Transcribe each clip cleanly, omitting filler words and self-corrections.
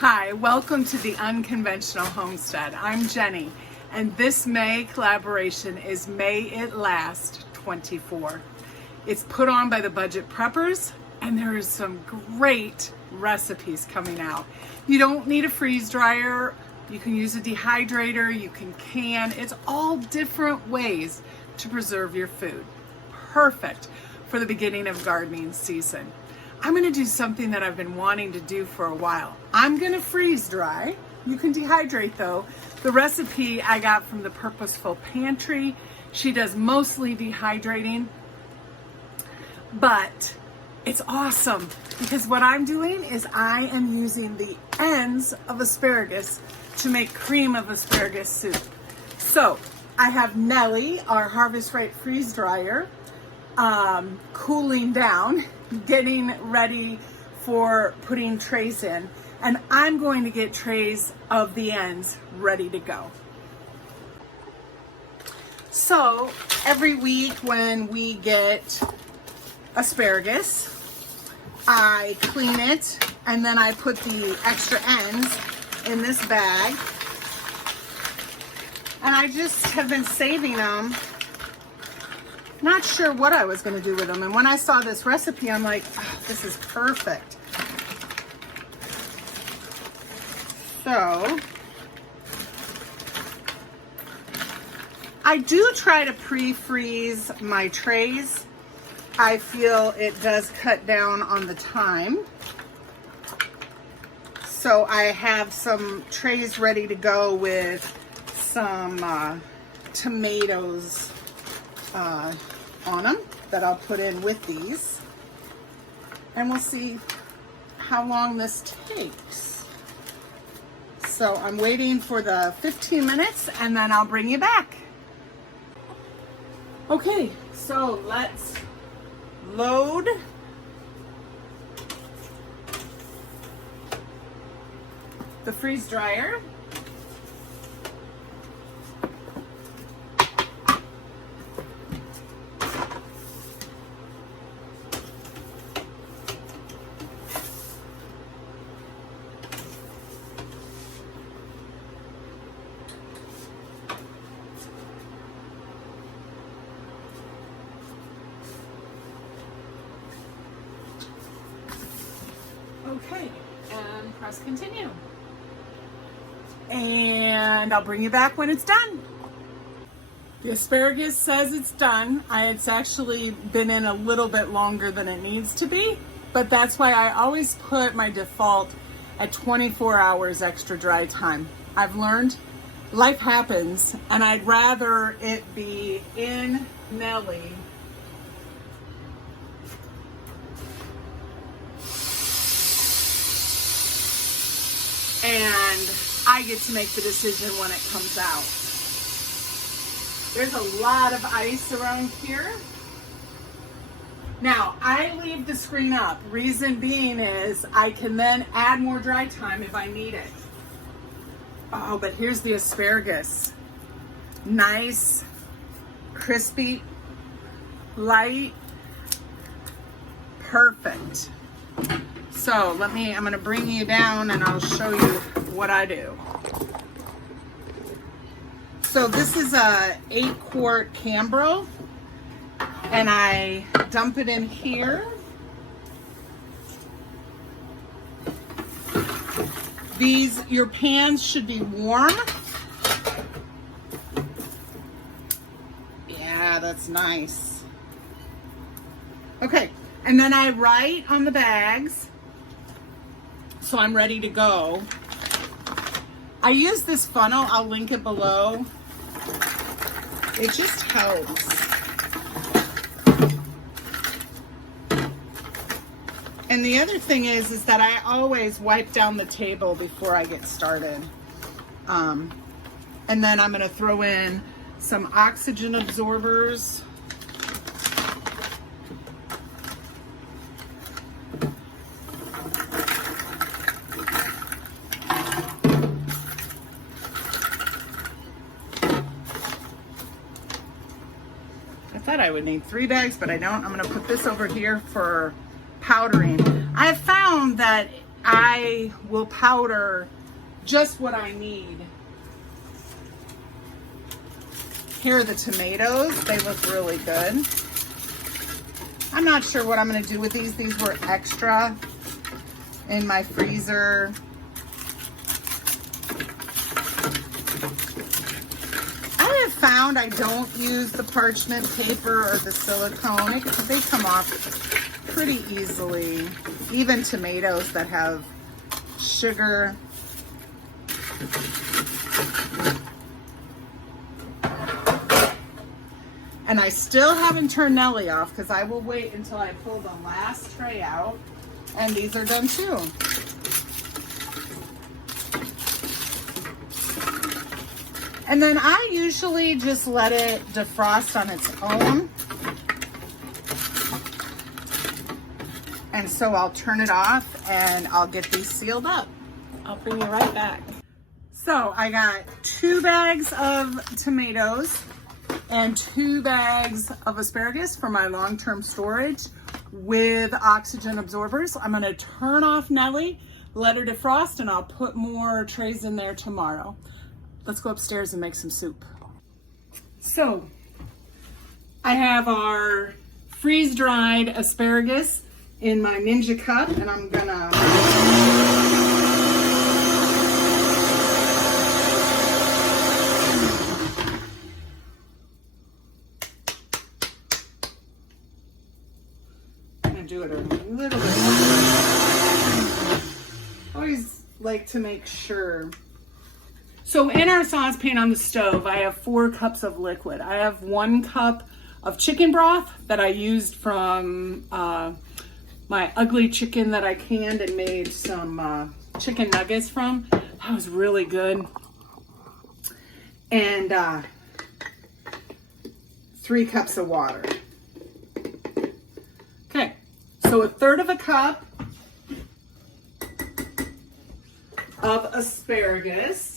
Hi, welcome to the Unconventional Homestead. I'm Jenny, and this May collaboration is May It Last 24. It's put on by the Budget Preppers, and there is some great recipes coming out. You don't need a freeze dryer. You can use a dehydrator, you can can. It's all different ways to preserve your food. Perfect for the beginning of gardening season. I'm gonna do something that I've been wanting to do for a while. I'm gonna freeze dry. You can dehydrate though. The recipe I got from the Purposeful Pantry. She does mostly dehydrating, but it's awesome because what I'm doing is I am using the ends of asparagus to make cream of asparagus soup. So I have Nellie, our Harvest Right freeze dryer, cooling down, getting ready for putting trays in, and I'm going to get trays of the ends ready to go. So every week when we get asparagus, I clean it and then I put the extra ends in this bag, and I just have been saving them. Not sure what I was going to do with them, and when I saw this recipe I'm like, oh, this is perfect. So I do try to pre-freeze my trays. I feel it does cut down on the time. So I have some trays ready to go with some tomatoes on them that I'll put in with these, and we'll see how long this takes. So I'm waiting for the 15 minutes and then I'll bring you back. Okay, so let's load the freeze dryer. Okay, and press continue. And I'll bring you back when it's done. The asparagus says it's done. It's actually been in a little bit longer than it needs to be, but that's why I always put my default at 24 hours extra dry time. I've learned life happens, and I'd rather it be in Nellie and I get to make the decision when it comes out. There's a lot of ice around here. Now, I leave the screen up. Reason being is I can then add more dry time if I need it. Oh, but here's the asparagus. Nice, crispy, light, perfect. So I'm gonna bring you down and I'll show you what I do. So this is a 8-quart Cambro, and I dump it in here. Your pans should be warm. Yeah, that's nice. Okay, and then I write on the bags, so I'm ready to go. I use this funnel, I'll link it below. It just helps. And the other thing is that I always wipe down the table before I get started. And then I'm gonna throw in some oxygen absorbers. I thought I would need 3 bags, but I don't. I'm gonna put this over here for powdering. I have found that I will powder just what I need. Here are the tomatoes. They look really good. I'm not sure what I'm going to do with these. These were extra in my freezer. I have found I don't use the parchment paper or the silicone. They come off pretty easily. Even tomatoes that have sugar. And I still haven't turned Nellie off because I will wait until I pull the last tray out. And these are done too. And then I usually just let it defrost on its own. And so I'll turn it off and I'll get these sealed up. I'll bring you right back. So I got 2 bags of tomatoes and 2 bags of asparagus for my long-term storage with oxygen absorbers. I'm gonna turn off Nellie, let her defrost, and I'll put more trays in there tomorrow. Let's go upstairs and make some soup. So I have our freeze-dried asparagus in my Ninja cup, and I'm gonna do it a little bit. Always like to make sure. So in our saucepan on the stove, I have 4 cups of liquid. I have 1 cup of chicken broth that I used from my ugly chicken that I canned and made some chicken nuggets from. That was really good. And 3 cups of water. Okay, so 1/3 cup of asparagus.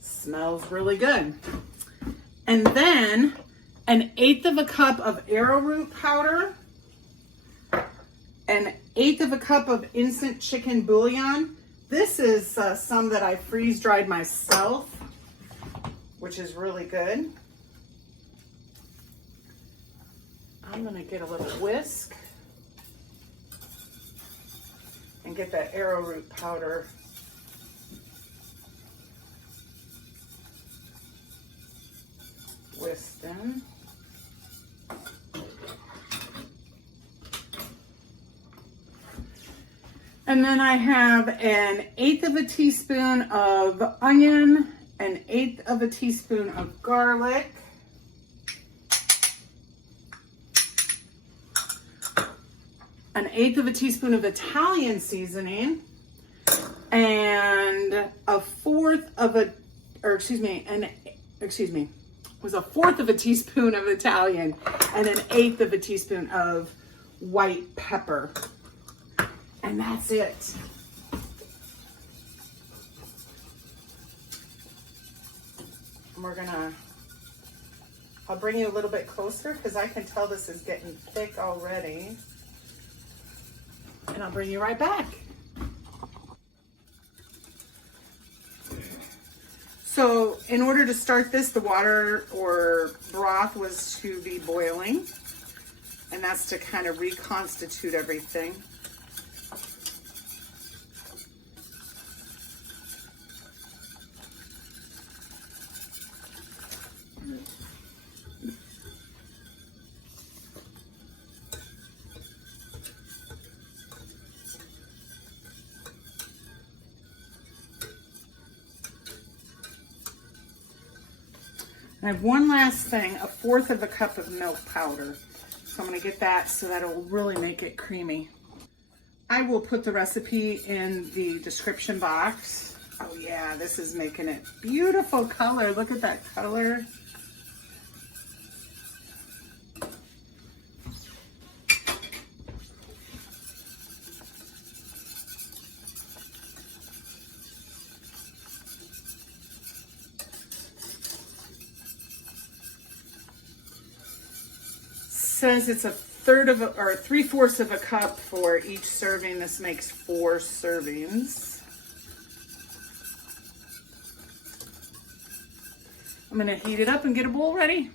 Smells really good. And then 1/8 cup of arrowroot powder, 1/8 cup of instant chicken bouillon. This is some that I freeze dried myself, which is really good. I'm gonna get a little whisk and get that arrowroot powder whisked in. And then I have 1/8 teaspoon of onion, 1/8 teaspoon of garlic, an 1/8 teaspoon of Italian seasoning, and a 1/4 teaspoon of Italian, and 1/8 teaspoon of white pepper. And that's it. And I'll bring you a little bit closer because I can tell this is getting thick already. And I'll bring you right back. So in order to start this, the water or broth was to be boiling. And that's to kind of reconstitute everything. I have one last thing, 1/4 cup of milk powder. So I'm gonna get that so that it will really make it creamy. I will put the recipe in the description box. Oh yeah, this is making it beautiful color. Look at that color. says it's a third of or 3/4 of a cup for each serving. This makes 4 servings. I'm gonna heat it up and get a bowl ready.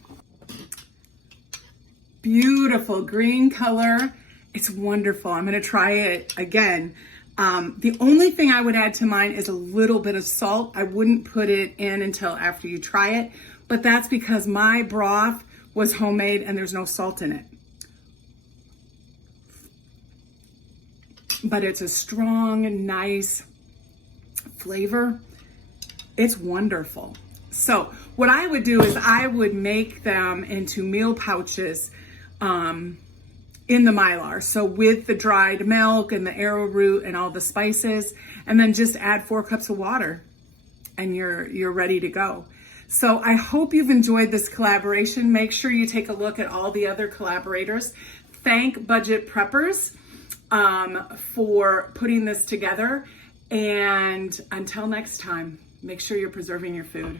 Beautiful green color. It's wonderful. I'm gonna try it again. The only thing I would add to mine is a little bit of salt. I wouldn't put it in until after you try it, but that's because my broth was homemade and there's no salt in it. But it's a strong, nice flavor. It's wonderful. So what I would do is I would make them into meal pouches in the Mylar. So with the dried milk and the arrowroot and all the spices, and then just add 4 cups of water and you're ready to go. So I hope you've enjoyed this collaboration. Make sure you take a look at all the other collaborators. Thank Budget Preppers for putting this together. And until next time, make sure you're preserving your food.